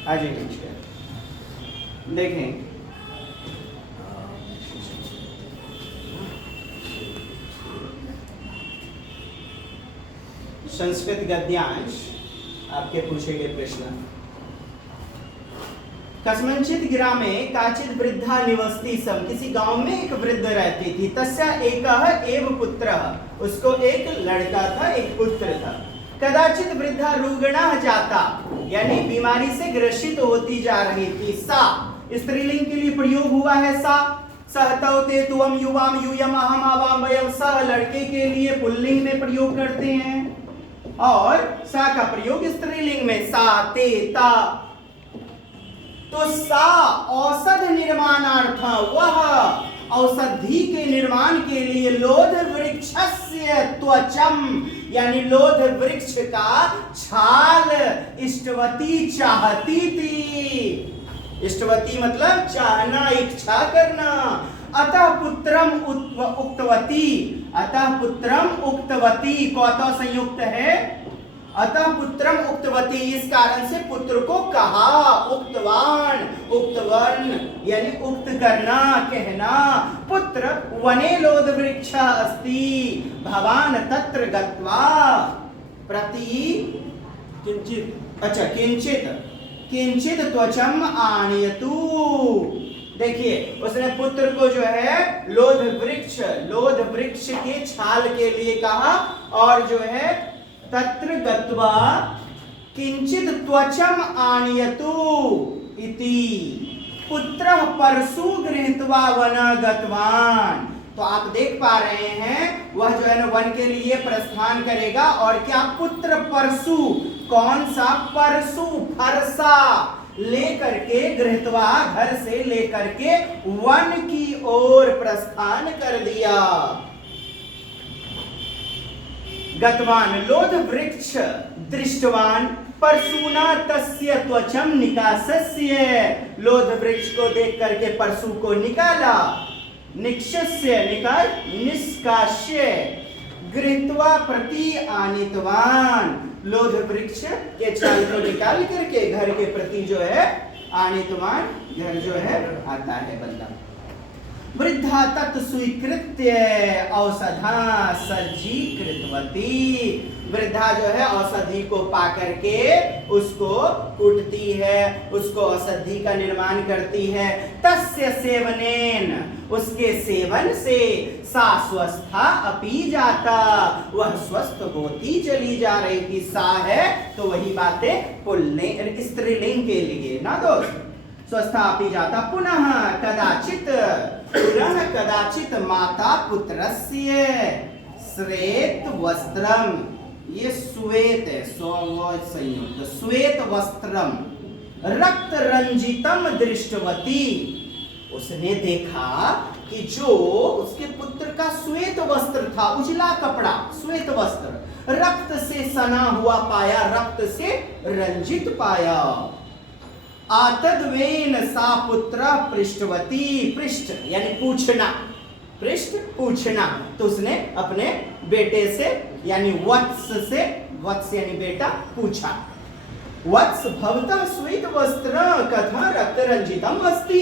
आ जाइए नीचे। देखें संस्कृत गद्यांश आपके पूछे गए प्रश्न। कस्मंचित ग्रामे काचित वृद्धा निवसति सम, किसी गांव में एक वृद्ध रहती थी। तस्या एकः एव पुत्रः, उसको एक लड़का था, एक पुत्र था। कदाचित वृद्धा रुग्णः जाता, यानी बीमारी से ग्रसित होती जा रही थी। सा स्त्रीलिंग के लिए प्रयोग हुआ है सा। सहतौ ते तुम युवाम यूयम अहम आवाम वयम। सह लड़के के लिए पुल्लिंग में प्रयोग करते हैं और सा का प्रयोग स्त्रीलिंग में, सा ते ता। तो सा औषध निर्माणार्थ, वह औषधि के निर्माण के लिए लोध वृक्षस्य त्वचम, यानी लोध वृक्ष का छाल इष्टवती चाहती थी। इष्टवती मतलब चाहना, इच्छा करना। अतः पुत्रम उक्तवती, अतः पुत्रम उक्तवती कौतो संयुक्त है। अतः पुत्रम उक्तवती, इस कारण से पुत्र को कहा। उक्तवान, उक्तवन यानी उक्त करना, कहना। पुत्र वने लोध वृक्ष अस्ति, भवान तत्र गत्वा प्रति किंचित, अच्छा किंचित त्वचम आनयतु। देखिए उसने पुत्र को जो है लोध वृक्ष के छाल के लिए कहा और जो है तत्र गत्वा किंचित त्वचम आनयतु इति। पुत्रः परशु गृहीत्वा वन गतवान। तो आप देख पा रहे हैं वह जो है ना वन के लिए प्रस्थान करेगा और क्या पुत्र परशु, कौन सा परशु, फरसा लेकर के, गृहीत्वा घर से लेकर के वन की ओर प्रस्थान कर दिया। गतवान लोध वृक्ष दृष्टवान परशुना तस्य त्वचम निकासस्य। लोध वृक्ष को देख करके परशु को निकाला। निक्षस्य निष्कास्य गृहीत्वा प्रति आनितवान। लोध वृक्ष के छाल को निकाल करके घर के प्रति जो है आनितवान, घर जो है आता है बंदा। वृद्धा तत् स्वीकृत्य औषधा सज्जीकृतवती। वृद्धा जो है औषधि को पा करके उसको कूटती है, उसको औषधि का निर्माण करती है। तस्य सेवनेन, उसके सेवन से सा स्वस्था अपी जाता, वह स्वस्थ होती चली जा रही थी। सा है तो वही बातें पुल्लिंग स्त्रीलिंग के लिए ना दोस्त। स्वस्था अपी जाता। पुनः कदाचित माता पुत्रस्य श्वेत वस्त्रम, ये श्वेत है संयुक्त, श्वेत वस्त्रम रक्त रंजितम दृष्टवती। उसने देखा कि जो उसके पुत्र का श्वेत वस्त्र था, उजला कपड़ा, श्वेत वस्त्र रक्त से सना हुआ पाया, रक्त से रंजित पाया। आतद्वेन सा पुत्र पृष्ठवती, पृष्ठ यानी पूछना, पृष्ठ पूछना। तो उसने अपने बेटे से यानी वत्स से, वत्स यानी बेटा, पूछा। वत्स भवतः श्वेत वस्त्र कथा रक्त रंजितम अस्ति।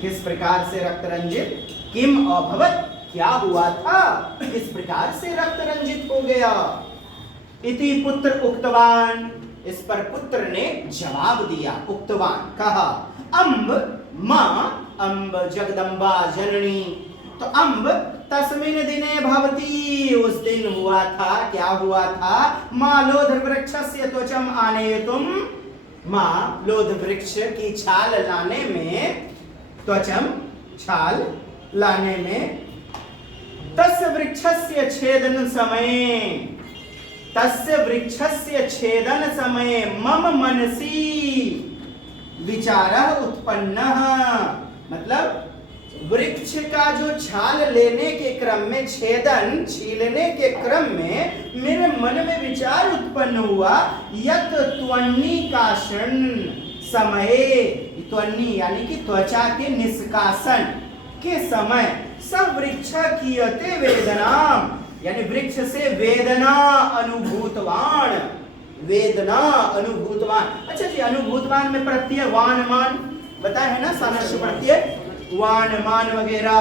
किस प्रकार से रक्त रंजित, किम अभवत, क्या हुआ था, किस प्रकार से रक्त रंजित हो गया। इति पुत्र उक्तवान, इस पर पुत्र ने जवाब दिया। उक्तवान कहा, अम्ब मां, अम्ब जगदम्बा जननी। तो अम्ब तस्मिन दिने भवती, उस दिन हुआ था, क्या हुआ था, मां लोध वृक्षस्य त्वचम आनेतुम, मां लोध वृक्ष की छाल लाने में, त्वचम छाल लाने में, तस्य वृक्षस्य छेदन समय, तस्य वृक्षस्य छेदन समय मम मनसी विचारः उत्पन्नः। मतलब वृक्ष का जो छाल लेने के क्रम में, छेदन छीलने के क्रम में मेरे मन में विचार उत्पन्न हुआ, यत त्वन्निकासन समय, त्वन्नी यानी कि त्वचा के निष्कासन के समय सब वृक्ष कीयते वेदना, यानी वृक्ष से वेदना अनुभूतवान, वेदना अनुभूतवान। अच्छा जी, अनुभूतवान में प्रत्यय वान मान बताया है ना, सानस्य प्रत्यय वान मान वगैरह।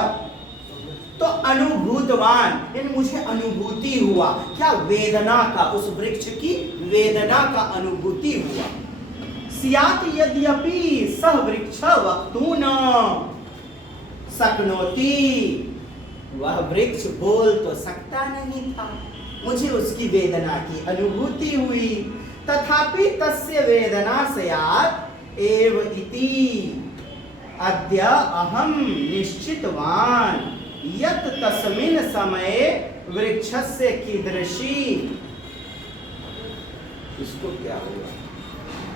तो अनुभूतवान यानी मुझे अनुभूति हुआ, क्या? वेदना का, उस वृक्ष की वेदना का अनुभूति हुआ। स्यात् यद्यपि सह वृक्ष वक्तुं न शक्नोति, वह वृक्ष बोल तो सकता नहीं था, मुझे उसकी वेदना की अनुभूति हुई। तथापि तस्य वेदना स्यात् एव इति अद्य अहं निश्चितवान यत् तस्मिन् समये वृक्षस्य कीदृशी। इसको क्या होगा?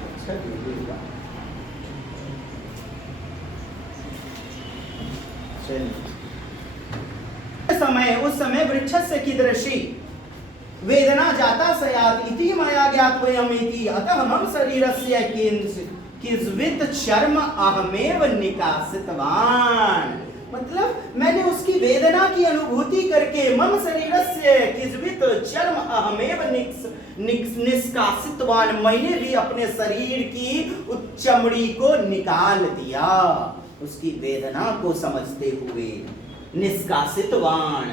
अच्छा देखिएगा, समय, उस समय वृक्षस्य कीदृशी वेदना जाता स्यात् इति मया ज्ञातव्यम् इति अतः मम शरीरस्य किंचित् चर्म अहमेव निकासितवान। मतलब मैंने उसकी वेदना की अनुभूति करके मम शरीरस्य किंचित् चर्म अहमेव निष्कासितवान, मैंने भी अपने शरीर की उस चमड़ी को निकाल दिया, उसकी वेदना को समझते हुए। निष्कासितवान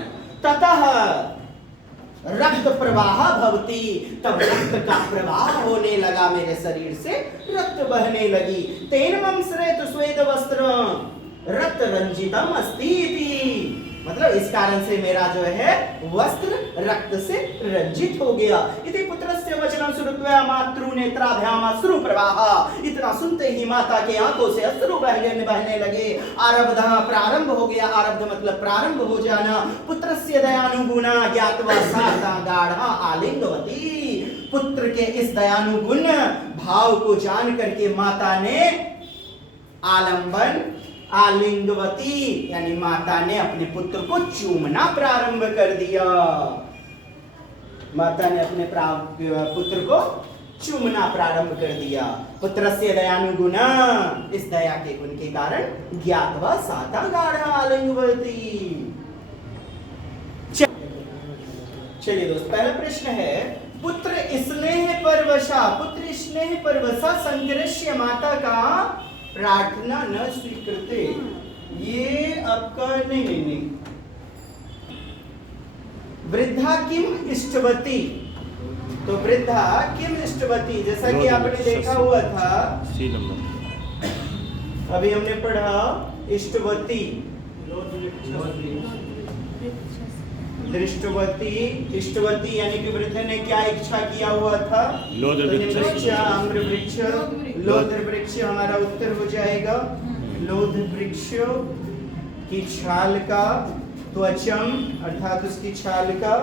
ततः रक्त प्रवाह भवति, तब रक्त का प्रवाह होने लगा, मेरे शरीर से रक्त बहने लगी। तेन मम श्वेत श्वेत वस्त्र रक्त रंजितम अस्ति इति, मतलब इस कारण से मेरा जो है वस्त्र रक्त से रंजित हो गया। इति पुत्रस्य वचनं श्रुत्वा मातृ नेत्राभ्याम अश्रु प्रवाह, इतना सुनते ही माता के आंखों से अश्रु बहने लगे। आरब्धः प्रारंभ हो गया, आरब्ध मतलब प्रारंभ हो जाना। पुत्रस्य दयानुगुणा ज्ञात्वा सा गाढ़ा आलिंगवती, पुत्र के इस दयानुगुण भाव को जान करके माता ने आलंबन, आलिंगवती यानी माता ने अपने पुत्र को चूमना प्रारंभ कर दिया। माता ने अपने पुत्र को चूमना प्रारंभ कर दिया। पुत्रस्य दयानुगुण, इस दया के गुण के कारण ज्ञात्वा साता गाढ़ा आलिंगवती। चलिए दोस्त, पहला प्रश्न है पुत्र स्नेह परवशा, पुत्र स्नेह परवशा संकृष्य माता का प्रार्थना न स्वीकृते। ये आपका नहीं, वृद्धा किम इष्टवती, तो वृद्धा किम इष्टवती, जैसा कि आपने देखा हुआ था, अभी हमने पढ़ा इष्टवती, दृष्टवती, इष्टवती यानी कि वृद्ध ने क्या इच्छा किया हुआ था? वृक्ष, आम्र वृक्ष, लोध वृक्ष हमारा उत्तर हो जाएगा। लोध वृक्ष की छाल का, त्वचम अर्थात उसकी छाल का।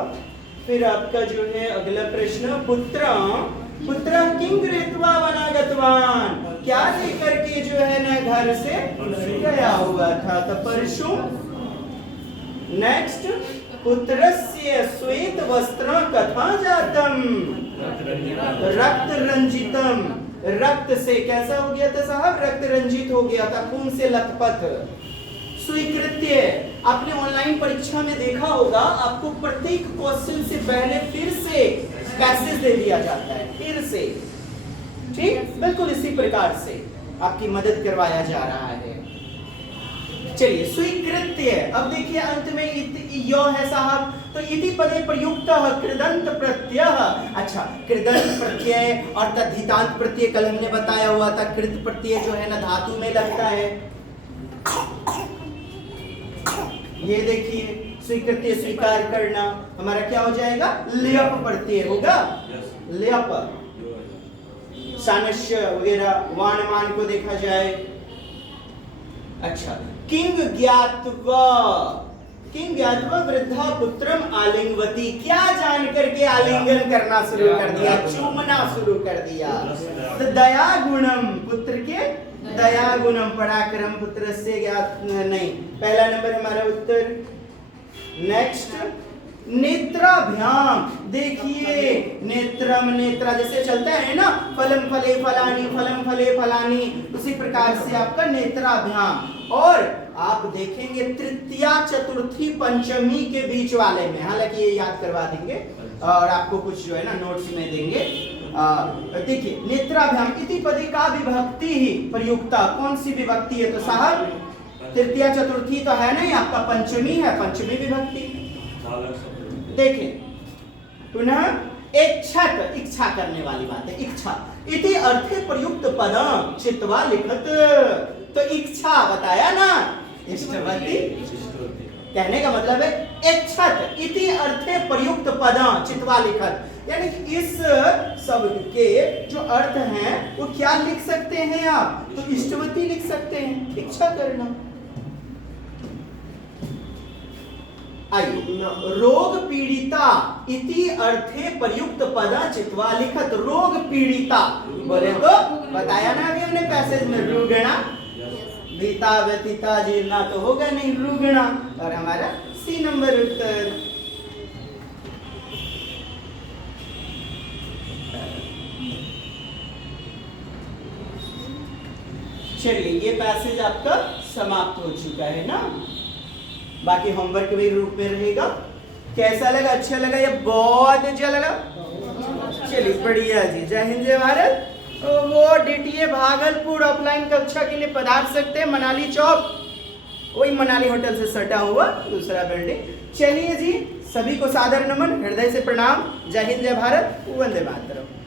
फिर आपका जो है अगला प्रश्न, पुत्र किं कृत्वा वनागतवान, क्या लेकर के जो है ना घर से गया हुआ था? तो परशु। नेक्स्ट, पुत्रस्य श्वेत वस्त्र कथा जातम, रक्त रंजितम, रक्त से कैसा हो गया था साहब? रक्त रंजित हो गया था, खून से लथपथ। स्वीकृत्य, आपने ऑनलाइन परीक्षा में देखा होगा, आपको प्रत्येक क्वेश्चन से पहले फिर से पैसेज दे दिया जाता है, फिर से, ठीक, बिल्कुल इसी प्रकार से आपकी मदद करवाया जा रहा है। चलिए, स्वीकृत्य, अब देखिए अंत में यो है साहब, तो इति पदे प्रयुक्त कृदंत प्रत्यय। अच्छा, कृदंत प्रत्यय और तद्धितांत प्रत्यय कल हमने बताया हुआ था। कृत प्रत्यय जो है ना धातु में लगता है, ये देखिए स्वीकृत्य स्वीकार करना हमारा क्या हो जाएगा? ल्यप प्रत्यय होगा, ल्यप। सानस्य वगैरह वान मान को देखा जाए। अच्छा, किंग ज्ञात्वा वृद्धा पुत्रम आलिंगवती, क्या जान करके आलिंगन करना शुरू कर दिया, चूमना शुरू कर दिया। तो दया गुणम, पुत्र के दया गुणम, पराक्रम पुत्र से ज्ञात नहीं, पहला नंबर हमारा उत्तर। नेक्स्ट, नेत्राभ्याम, देखिए नेत्रम, नेत्रा जैसे चलता है ना, फलम फले फलानी, फलम फले फलानी, उसी प्रकार से आपका नेत्राभ्याम। और आप देखेंगे तृतीया चतुर्थी पंचमी के बीच वाले में, हालांकि ये याद करवा देंगे और आपको कुछ जो है ना नोट्स में देंगे, देखिए नेत्राभ्याम इति पदे का विभक्ति ही प्रयुक्ता, कौन सी विभक्ति है? तो साहब तृतीया चतुर्थी तो है नहीं, आपका पंचमी है, पंचमी विभक्ति। देखिए पुनः इच्छत, इच्छा करने वाली बात है, इच्छा इति अर्थे प्रयुक्त पदम चित्वा लिखत। तो इच्छा बताया ना, इष्टवती, कहने का मतलब है इच्छत इति अर्थे प्रयुक्त पदम चित्वा लिखत, यानी इस शब्द के जो अर्थ हैं वो क्या लिख सकते हैं आप? तो इष्टवती लिख सकते हैं, इच्छा करना। आइए, रोग पीड़िता इति अर्थे प्रयुक्त पदा चित्वा लिखत। रोग पीड़िता बोले तो बताया ना अभी हमने पैसेज में, रुग्णा, भीता व्यतीता जीर्णा तो होगा नहीं, रुग्णा, और हमारा सी नंबर उत्तर। चलिए ये पैसेज आपका समाप्त हो चुका है ना, बाकी होमवर्क भी रूप में रहेगा। कैसा लगा? अच्छा लगा या बहुत अच्छा लगा? चलिए बढ़िया जी, जय हिंद जय भारत। वो डीटीए भागलपुर ऑफलाइन कक्षा के लिए पधार सकते हैं, मनाली चौक, वही मनाली होटल से सटा हुआ दूसरा बिल्डिंग। चलिए जी, सभी को सादर नमन, हृदय से प्रणाम, जय हिंद जय भारत, वंदे मातरम।